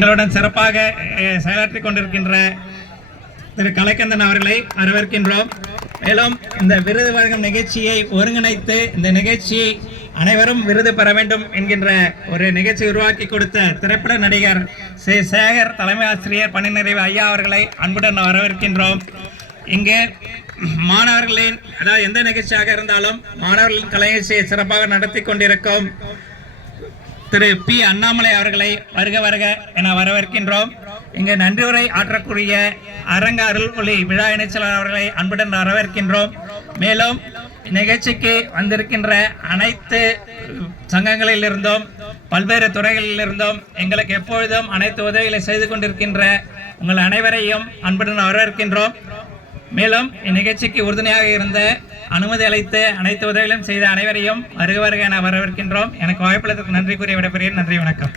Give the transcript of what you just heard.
எங்களுடன் சிறப்பாக செயலாற்றிக் கொண்டிருக்கின்ற திரு கலைக்கந்தன் அவர்களை வரவேற்கின்றோம். மேலும் இந்த விருது வழங்கும் நிகழ்ச்சியை ஒருங்கிணைத்து இந்த நிகழ்ச்சி அனைவரும் விருது பெற வேண்டும் என்கின்ற ஒரு நிகழ்ச்சி உருவாக்கி கொடுத்த திரைப்பட நடிகர் சேகர் தலைமை ஆசிரியர் பணி நிறைவு ஐயா அவர்களை அன்புடன் வரவேற்கின்றோம். இங்கே மாணவர்களின் அதாவது எந்த நிகழ்ச்சியாக இருந்தாலும் மாணவர்களின் கலை நிகழ்ச்சியை சிறப்பாக நடத்தி கொண்டிருக்கும் திரு பி அண்ணாமலை அவர்களை வருக வருக என வரவேற்கின்றோம். இங்கு நன்றி உரை ஆற்றக்கூடிய அரங்க அருள்மொழி விழா இணைச்சலாளர் அவர்களை அன்புடன் வரவேற்கின்றோம். மேலும் நிகழ்ச்சிக்கு வந்திருக்கின்ற அனைத்து சங்கங்களில் இருந்தும் பல்வேறு துறைகளில் இருந்தும் எங்களுக்கு எப்பொழுதும் அனைத்து உதவிகளை செய்து கொண்டிருக்கின்ற உங்கள் அனைவரையும் அன்புடன் வரவேற்கின்றோம். மேலும் இந்நிகழ்ச்சிக்கு உறுதுணையாக இருந்த அனுமதி அளித்து அனைத்து உதவிகளும் செய்த அனைவரையும் வருக வருக என வரவேற்கின்றோம். எனக்கு வாய்ப்பளித்ததற்கு நன்றி கூறிய விடைபெறுகிறேன். நன்றி, வணக்கம்.